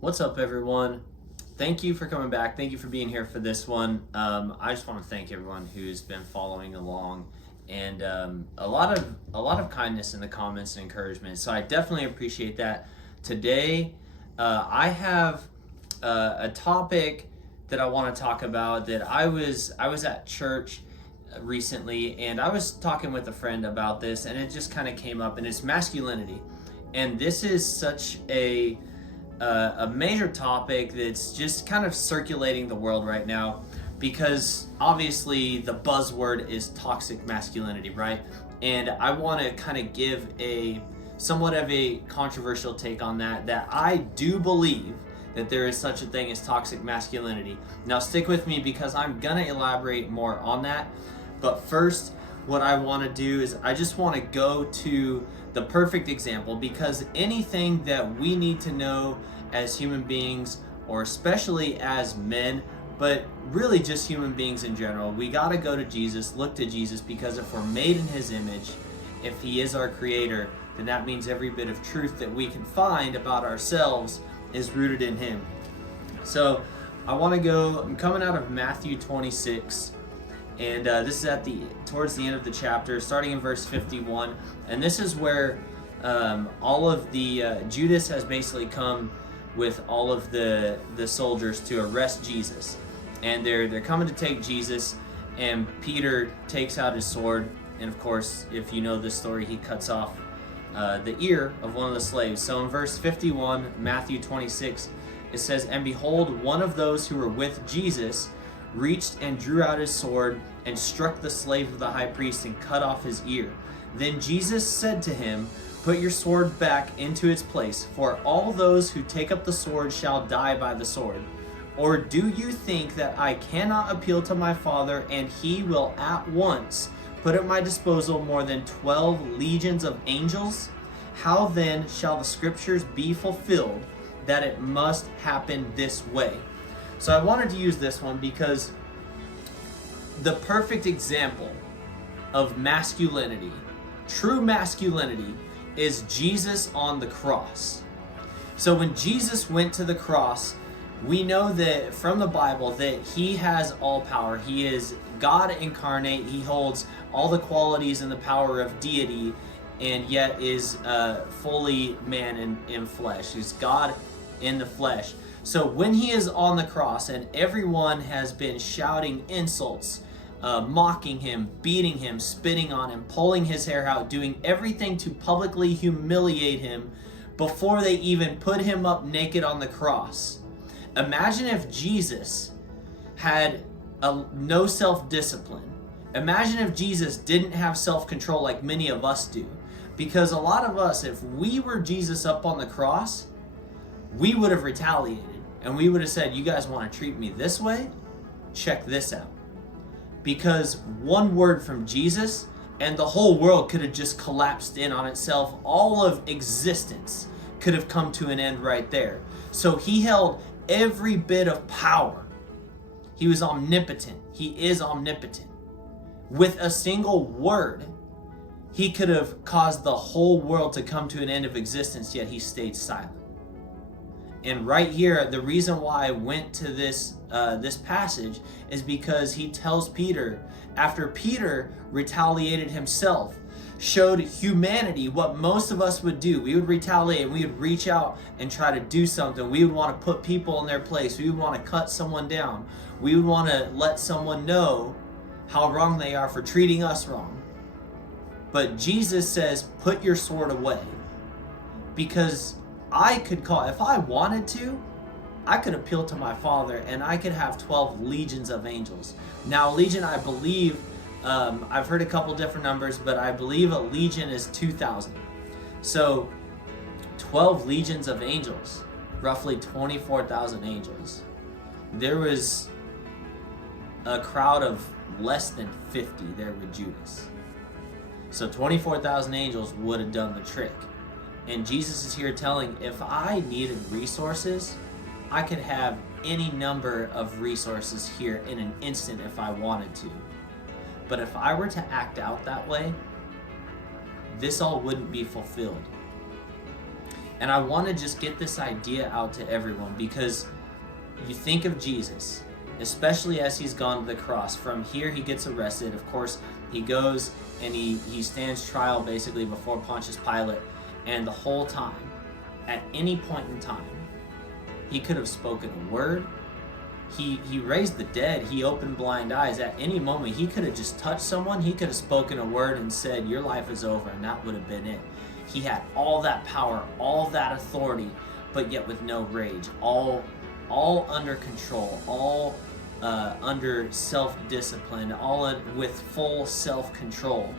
What's up, everyone? Thank you for coming back. Thank you for being here for this one. I just want to thank everyone who's been following along, and a lot of kindness in the comments and encouragement. So I definitely appreciate that. Today, I have a topic that I want to talk about. That I was at church recently, and I was talking with a friend about this, and it just kind of came up, and it's masculinity. And this is such a major topic that's just kind of circulating the world right now, because obviously the buzzword is toxic masculinity, right? And I want to kind of give a somewhat of a controversial take on that I do believe that there is such a thing as toxic masculinity. Now stick with me because I'm gonna elaborate more on that. But first, what I want to do is I just want to go to the perfect example, because anything that we need to know as human beings, or especially as men, but really just human beings in general, we got to go to Jesus, look to Jesus, because if we're made in his image, if he is our creator, then that means every bit of truth that we can find about ourselves is rooted in him. So I want to go, I'm coming out of Matthew 26, and this is towards the end of the chapter, starting in verse 51. And this is where all of the Judas has basically come with all of the soldiers to arrest Jesus, and they're coming to take Jesus. And Peter takes out his sword, and of course, if you know this story, he cuts off the ear of one of the slaves. So in verse 51, Matthew 26, it says, "And behold, one of those who were with Jesus reached and drew out his sword and struck the slave of the high priest and cut off his ear. Then Jesus said to him, 'Put your sword back into its place, for all those who take up the sword shall die by the sword. Or do you think that I cannot appeal to my Father, and he will at once put at my disposal more than 12 legions of angels? How then shall the scriptures be fulfilled that it must happen this way?'" So I wanted to use this one because the perfect example of masculinity, true masculinity, is Jesus on the cross. So when Jesus went to the cross, we know that from the Bible that he has all power. He is God incarnate. He holds all the qualities and the power of deity, and yet is fully man in flesh. He's God in the flesh. So when he is on the cross and everyone has been shouting insults, mocking him, beating him, spitting on him, pulling his hair out, doing everything to publicly humiliate him before they even put him up naked on the cross. Imagine if Jesus had no self-discipline. Imagine if Jesus didn't have self-control like many of us do. Because a lot of us, if we were Jesus up on the cross, we would have retaliated. And we would have said, "You guys want to treat me this way? Check this out." Because one word from Jesus, and the whole world could have just collapsed in on itself. All of existence could have come to an end right there. So he held every bit of power. He was omnipotent. He is omnipotent. With a single word, he could have caused the whole world to come to an end of existence, yet he stayed silent. And right here, the reason why I went to this passage is because he tells Peter, after Peter retaliated himself, showed humanity what most of us would do. We would retaliate. We would reach out and try to do something. We would want to put people in their place. We would want to cut someone down. We would want to let someone know how wrong they are for treating us wrong. But Jesus says, "Put your sword away," because I could if I wanted to, I could appeal to my Father and I could have 12 legions of angels. Now, legion, I believe, I've heard a couple different numbers, but I believe a legion is 2,000. So 12 legions of angels, roughly 24,000 angels. There was a crowd of less than 50 there with Judas. So 24,000 angels would have done the trick. And Jesus is here telling, if I needed resources, I could have any number of resources here in an instant if I wanted to. But if I were to act out that way, this all wouldn't be fulfilled. And I want to just get this idea out to everyone, because you think of Jesus, especially as he's gone to the cross. From here, he gets arrested. Of course, he goes and he stands trial basically before Pontius Pilate. And the whole time, at any point in time, he could have spoken a word. He raised the dead. He opened blind eyes. At any moment, he could have just touched someone. He could have spoken a word and said, your life is over, and that would have been it. He had all that power, all that authority, but yet with no rage, all under control, all under self-discipline, with full self-control.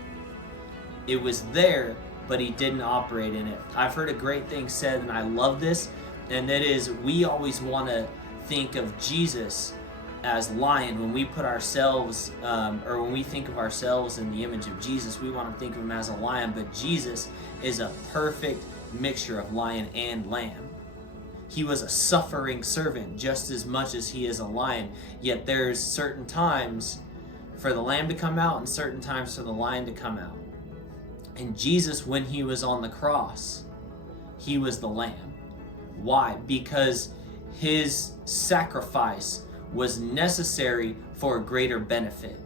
It was there, but he didn't operate in it. I've heard a great thing said, and I love this, and that is, we always want to think of Jesus as lion. When we put ourselves, or when we think of ourselves in the image of Jesus, we want to think of him as a lion, but Jesus is a perfect mixture of lion and lamb. He was a suffering servant just as much as he is a lion, yet there's certain times for the lamb to come out and certain times for the lion to come out. And Jesus, when he was on the cross, he was the lamb. Why? Because his sacrifice was necessary for a greater benefit.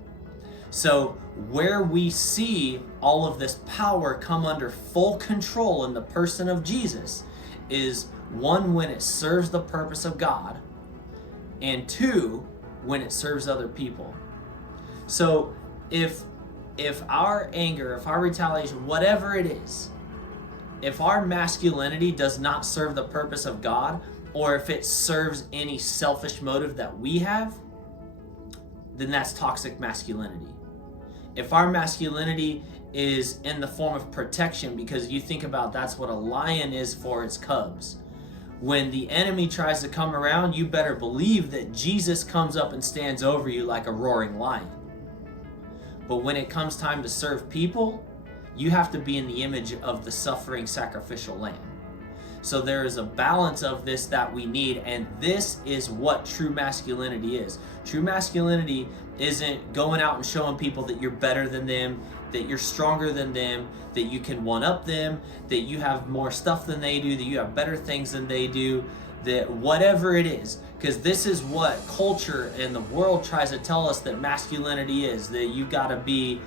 So where we see all of this power come under full control in the person of Jesus is, one, when it serves the purpose of God, and two, when it serves other people. So if our anger, if our retaliation, whatever it is, if our masculinity does not serve the purpose of God, or if it serves any selfish motive that we have, then that's toxic masculinity. If our masculinity is in the form of protection, because you think about, that's what a lion is for its cubs. When the enemy tries to come around, you better believe that Jesus comes up and stands over you like a roaring lion. But when it comes time to serve people, you have to be in the image of the suffering sacrificial lamb. So there is a balance of this that we need, and this is what true masculinity is. True masculinity isn't going out and showing people that you're better than them, that you're stronger than them, that you can one-up them, that you have more stuff than they do, that you have better things than they do, that whatever it is. Because this is what culture and the world tries to tell us that masculinity is, that you gotta be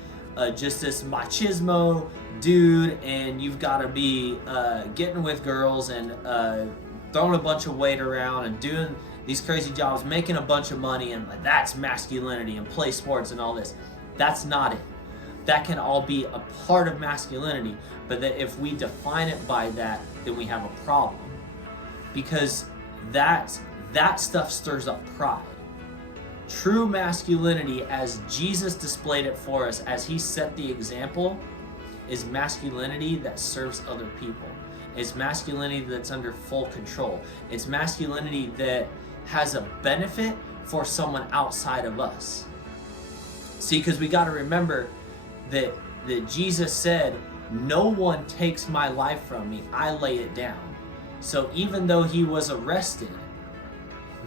just this machismo dude, and you've got to be getting with girls and throwing a bunch of weight around and doing these crazy jobs, making a bunch of money, and that's masculinity, and play sports and all this. That's not it. That can all be a part of masculinity, but that if we define it by that, then we have a problem, because that stuff stirs up pride. True masculinity, as Jesus displayed it for us, as he set the example, is masculinity that serves other people. It's masculinity that's under full control. It's masculinity that has a benefit for someone outside of us. See, because we got to remember that Jesus said, no one takes my life from me, I lay it down. So even though he was arrested,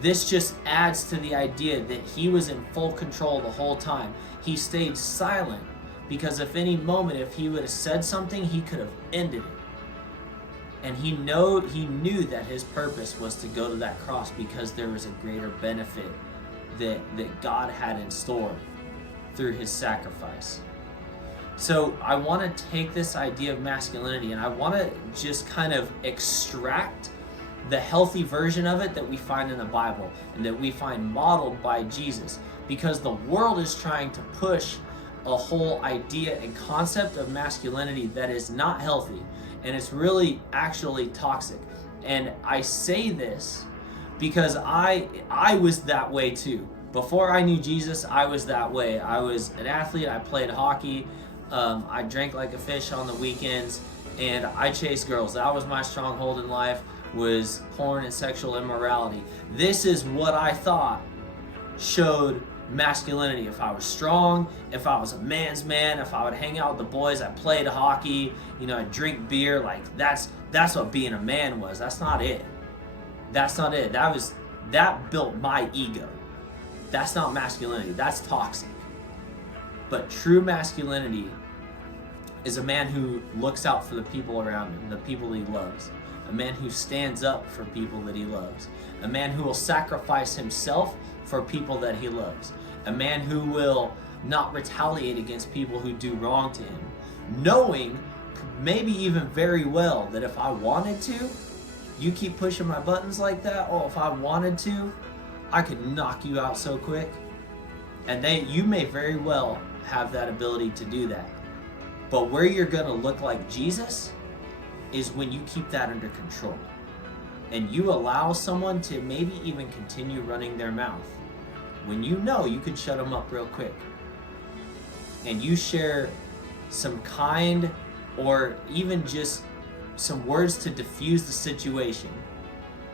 this just adds to the idea that he was in full control the whole time. He stayed silent because if any moment, if he would have said something, he could have ended it. And he knew that his purpose was to go to that cross because there was a greater benefit that God had in store through his sacrifice. So I want to take this idea of masculinity and I want to just kind of extract the healthy version of it that we find in the Bible and that we find modeled by Jesus, because the world is trying to push a whole idea and concept of masculinity that is not healthy, and it's really actually toxic. And I say this because I was that way too. Before I knew Jesus, I was that way. I was an athlete, I played hockey, I drank like a fish on the weekends, and I chased girls. That was my stronghold in life, was porn and sexual immorality. This is what I thought showed masculinity. If I was strong, if I was a man's man, if I would hang out with the boys, I played hockey, I'd drink beer, like that's what being a man was. That's not it. That's not it. That built my ego. That's not masculinity. That's toxic. But true masculinity is a man who looks out for the people around him, the people he loves. a man who stands up for people that he loves, a man who will sacrifice himself for people that he loves, a man who will not retaliate against people who do wrong to him, knowing maybe even very well that if I wanted to, you keep pushing my buttons like that, oh, if I wanted to, I could knock you out so quick. And you may very well have that ability to do that. But where you're going to look like Jesus is when you keep that under control. And you allow someone to maybe even continue running their mouth when you know you could shut them up real quick. And you share some kind or even just some words to diffuse the situation.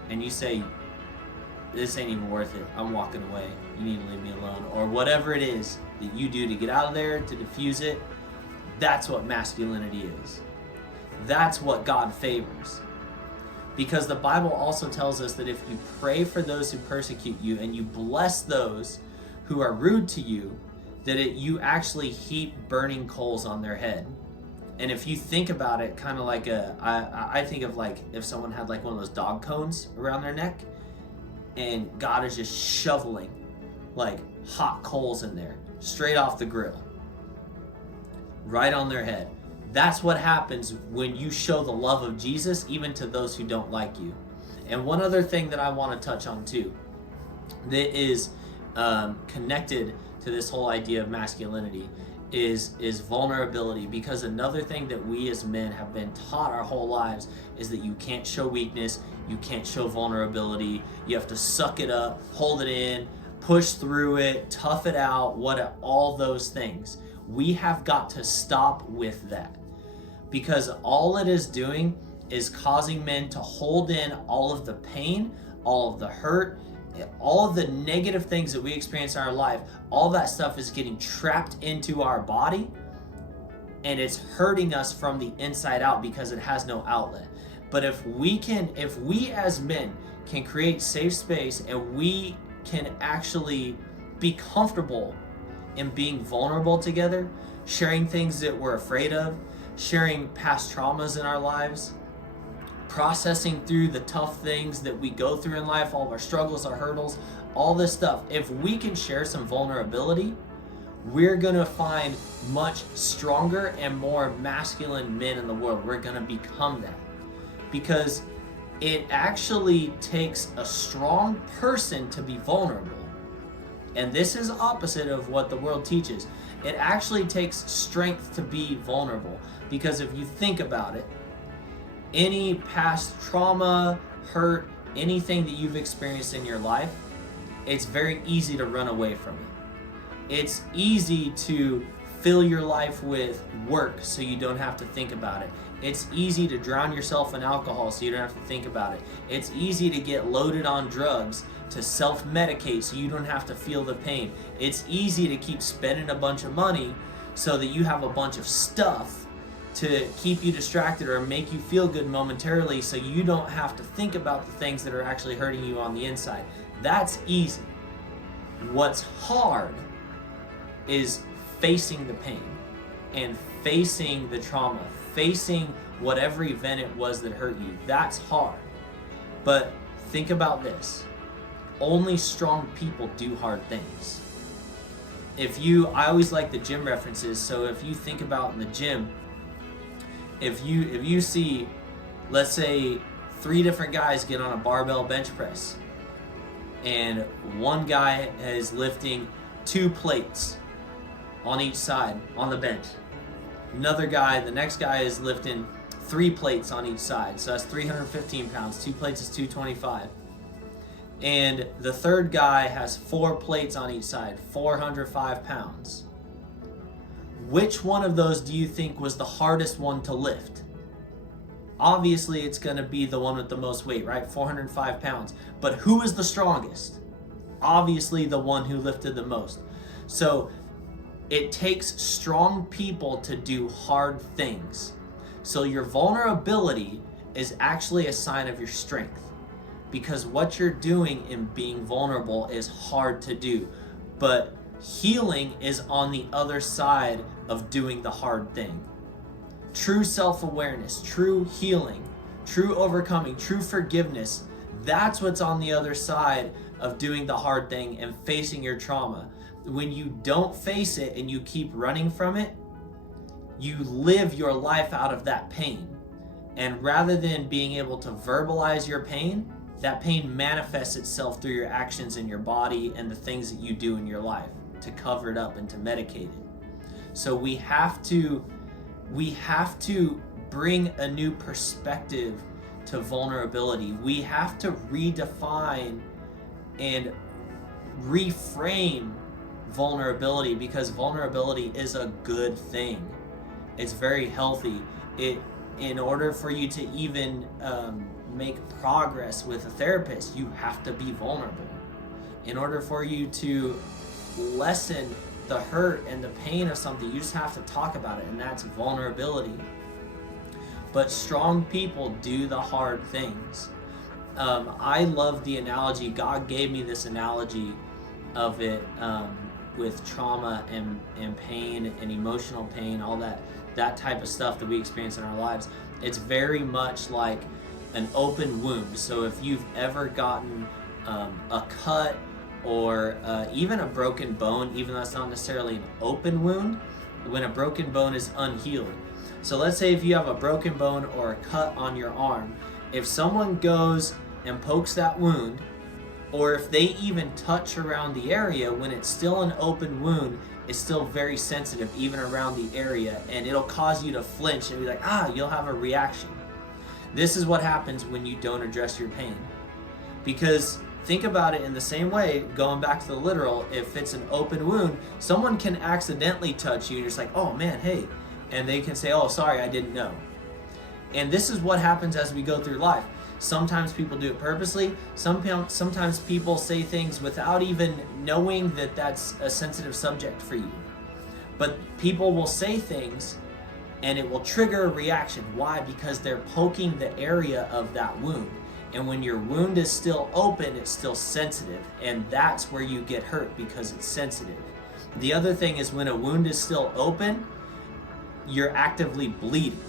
And you say, this ain't even worth it. I'm walking away. You need to leave me alone. Or whatever it is that you do to get out of there, to diffuse it. That's what masculinity is. That's what God favors. Because the Bible also tells us that if you pray for those who persecute you and you bless those who are rude to you, that you actually heap burning coals on their head. And if you think about it, kind of like I think of like if someone had like one of those dog cones around their neck, and God is just shoveling like hot coals in there, straight off the grill, right on their head. That's what happens when you show the love of Jesus, even to those who don't like you. And one other thing that I want to touch on too, that is connected to this whole idea of masculinity, is vulnerability. Because another thing that we as men have been taught our whole lives is that you can't show weakness, you can't show vulnerability, you have to suck it up, hold it in, push through it, tough it out, all those things. We have got to stop with that, because all it is doing is causing men to hold in all of the pain, all of the hurt, all of the negative things that we experience in our life. All that stuff is getting trapped into our body, and it's hurting us from the inside out because it has no outlet. But if we as men can create safe space, and we can actually be comfortable in being vulnerable together, sharing things that we're afraid of, sharing past traumas in our lives, processing through the tough things that we go through in life, all of our struggles, our hurdles, all this stuff. If we can share some vulnerability, we're gonna find much stronger and more masculine men in the world. We're gonna become that, because it actually takes a strong person to be vulnerable. And this is opposite of what the world teaches. It actually takes strength to be vulnerable, because if you think about it, any past trauma, hurt, anything that you've experienced in your life, it's very easy to run away from it. It's easy to fill your life with work so you don't have to think about it. It's easy to drown yourself in alcohol so you don't have to think about it. It's easy to get loaded on drugs, to self-medicate so you don't have to feel the pain. It's easy to keep spending a bunch of money so that you have a bunch of stuff to keep you distracted or make you feel good momentarily so you don't have to think about the things that are actually hurting you on the inside. That's easy. What's hard is facing the pain and facing the trauma, facing whatever event it was that hurt you. That's hard. But think about this. Only strong people do hard things. I always like the gym references, so if you think about in the gym, if you see, let's say, 3 different guys get on a barbell bench press, and one guy is lifting 2 plates on each side on the bench. The next guy is lifting 3 plates on each side, so that's 315 pounds. 2 plates is 225. And the third guy has 4 plates on each side, 405 pounds. Which one of those do you think was the hardest one to lift? Obviously, it's going to be the one with the most weight, right? 405 pounds. But who is the strongest? Obviously, the one who lifted the most. So it takes strong people to do hard things. So your vulnerability is actually a sign of your strength, because what you're doing in being vulnerable is hard to do. But healing is on the other side of doing the hard thing. True self-awareness, true healing, true overcoming, true forgiveness, that's what's on the other side of doing the hard thing and facing your trauma. When you don't face it and you keep running from it, you live your life out of that pain. And rather than being able to verbalize your pain, that pain manifests itself through your actions in your body and the things that you do in your life to cover it up and to medicate it. So we have to bring a new perspective to vulnerability. We have to redefine and reframe vulnerability, because vulnerability is a good thing. It's very healthy. In order for you to even make progress with a therapist, you have to be vulnerable. In order for you to lessen the hurt and the pain of something, you just have to talk about it, and that's vulnerability. But strong people do the hard things. I love the analogy. God gave me this analogy of it with trauma and pain and emotional pain, all that type of stuff that we experience in our lives. It's very much like an open wound. So if you've ever gotten a cut or even a broken bone, even though it's not necessarily an open wound, when a broken bone is unhealed. So let's say if you have a broken bone or a cut on your arm, if someone goes and pokes that wound, or if they even touch around the area, when it's still an open wound, it's still very sensitive even around the area, and it'll cause you to flinch and be like, you'll have a reaction. This is what happens when you don't address your pain. Because think about it in the same way, going back to the literal, if it's an open wound, someone can accidentally touch you and you're just like, oh man, hey. And they can say, oh, sorry, I didn't know. And this is what happens as we go through life. Sometimes people do it purposely. Sometimes people say things without even knowing that that's a sensitive subject for you. But people will say things and it will trigger a reaction. Why? Because they're poking the area of that wound. And when your wound is still open, it's still sensitive. And that's where you get hurt, because it's sensitive. The other thing is, when a wound is still open, you're actively bleeding.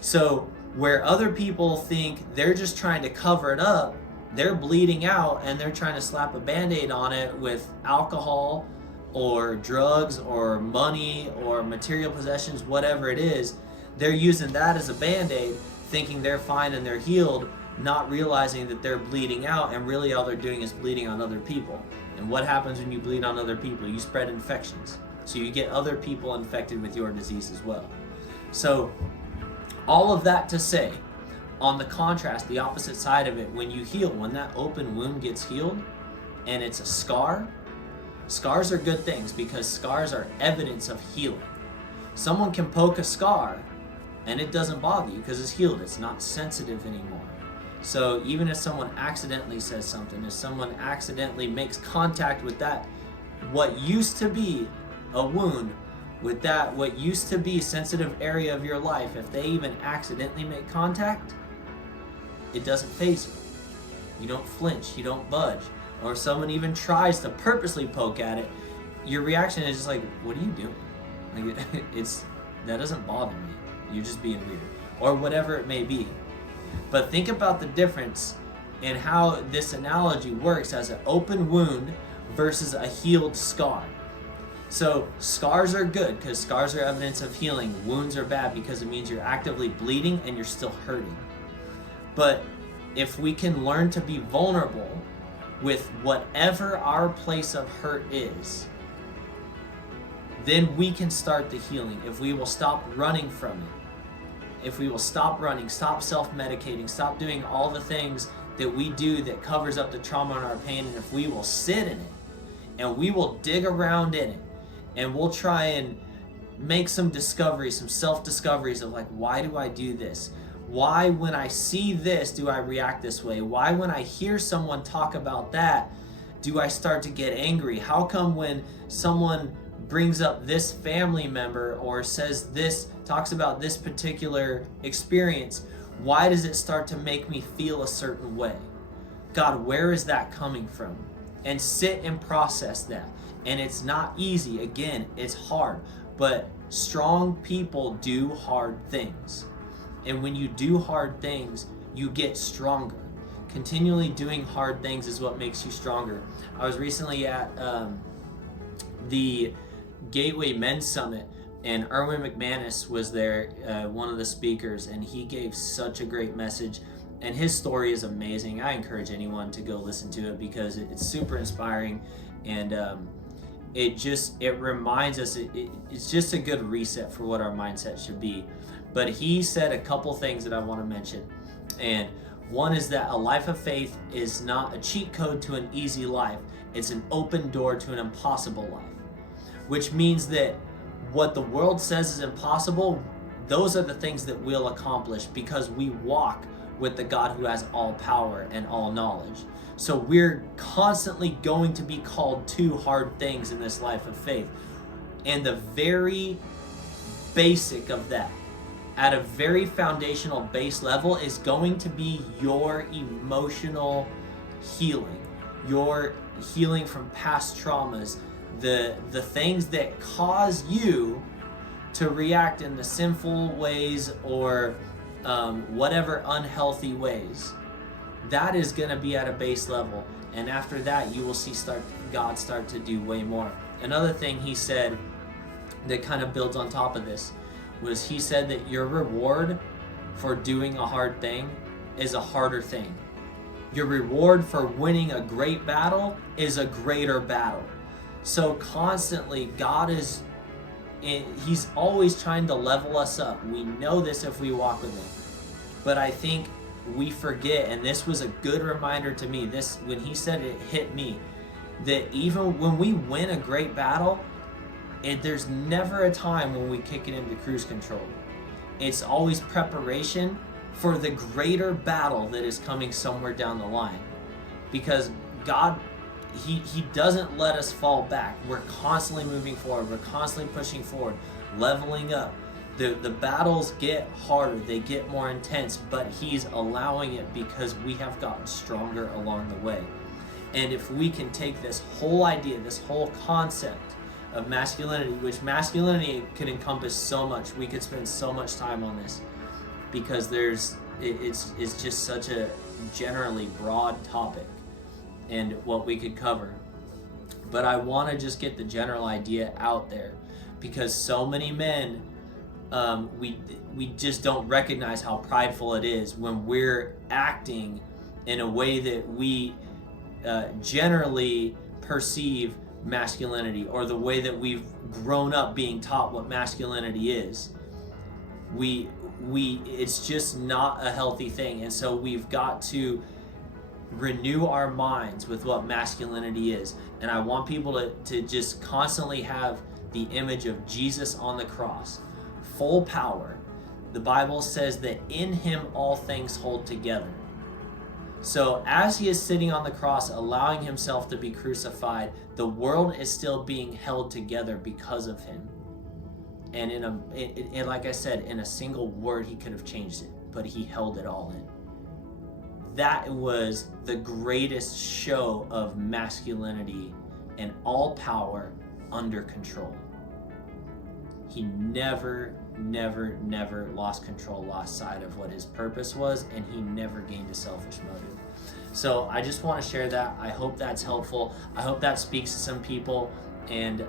So where other people think they're just trying to cover it up, they're bleeding out and they're trying to slap a Band-Aid on it with alcohol or drugs or money or material possessions, whatever it is. They're using that as a Band-Aid, thinking they're fine and they're healed, not realizing that they're bleeding out, and really all they're doing is bleeding on other people. And what happens when you bleed on other people? You spread infections. So you get other people infected with your disease as well. So all of that to say, on the contrast, the opposite side of it, when you heal, when that open wound gets healed and it's a scar, scars are good things because scars are evidence of healing. Someone can poke a scar and it doesn't bother you because it's healed. It's not sensitive anymore. So even if someone accidentally says something, if someone accidentally makes contact with that, what used to be a wound, with that what used to be sensitive area of your life, if they even accidentally make contact, it doesn't faze you. You don't flinch, you don't budge. Or if someone even tries to purposely poke at it, your reaction is just like, what are you doing? Like, that doesn't bother me. You're just being weird. Or whatever it may be. But think about the difference in how this analogy works as an open wound versus a healed scar. So scars are good because scars are evidence of healing. Wounds are bad because it means you're actively bleeding and you're still hurting. But if we can learn to be vulnerable with whatever our place of hurt is, then we can start the healing. If we will stop running from it, if we will stop running, stop self-medicating, stop doing all the things that we do that covers up the trauma and our pain, and if we will sit in it and we will dig around in it, and we'll try and make some discoveries, some self-discoveries of like, why do I do this? Why, when I see this, do I react this way? Why, when I hear someone talk about that, do I start to get angry? How come when someone brings up this family member or says this, talks about this particular experience, why does it start to make me feel a certain way? God, where is that coming from? And sit and process that. And it's not easy. Again, it's hard. But strong people do hard things. And when you do hard things, you get stronger. Continually doing hard things is what makes you stronger. I was recently at the Gateway Men's Summit, and Erwin McManus was there, one of the speakers, and he gave such a great message. And his story is amazing. I encourage anyone to go listen to it because it's super inspiring, and it reminds us, it's just a good reset for what our mindset should be. But he said a couple things that I want to mention. And one is that a life of faith is not a cheat code to an easy life. It's an open door to an impossible life. Which means that what the world says is impossible, those are the things that we'll accomplish because we walk with the God who has all power and all knowledge. So we're constantly going to be called to hard things in this life of faith. And the very basic of that, at a very foundational base level, is going to be your emotional healing, your healing from past traumas, the things that cause you to react in the sinful ways or whatever unhealthy ways. That is going to be at a base level, and after that you will see God start to do way more. Another thing he said that kind of builds on top of this was he said that your reward for doing a hard thing is a harder thing. Your reward for winning a great battle is a greater battle. So constantly he's always trying to level us up. We know this if we walk with him. But I think we forget, and this was a good reminder to me, when he said it hit me, that even when we win a great battle, there's never a time when we kick it into cruise control. It's always preparation for the greater battle that is coming somewhere down the line. Because God, He doesn't let us fall back. We're constantly moving forward. We're constantly pushing forward, leveling up. The battles get harder. They get more intense, but He's allowing it because we have gotten stronger along the way. And if we can take this whole idea, this whole concept of masculinity, which masculinity could encompass so much. We could spend so much time on this because it's just such a generally broad topic and what we could cover. But I want to just get the general idea out there because so many men, we just don't recognize how prideful it is when we're acting in a way that we generally perceive masculinity, or the way that we've grown up being taught what masculinity is. It's just not a healthy thing, and so we've got to renew our minds with what masculinity is. And I want people to just constantly have the image of Jesus on the cross, full power. The Bible says that in Him all things hold together. So as He is sitting on the cross, allowing Himself to be crucified, the world is still being held together because of Him. And like I said, in a single word, He could have changed it, but He held it all in. That was the greatest show of masculinity and all power under control. He never lost control, lost sight of what His purpose was, and He never gained a selfish motive. So I just want to share that. I hope that's helpful. I hope that speaks to some people. And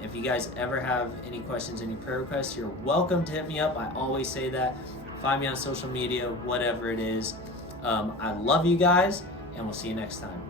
if you guys ever have any questions, any prayer requests, you're welcome to hit me up. I always say that. Find me on social media, whatever it is. I love you guys, and we'll see you next time.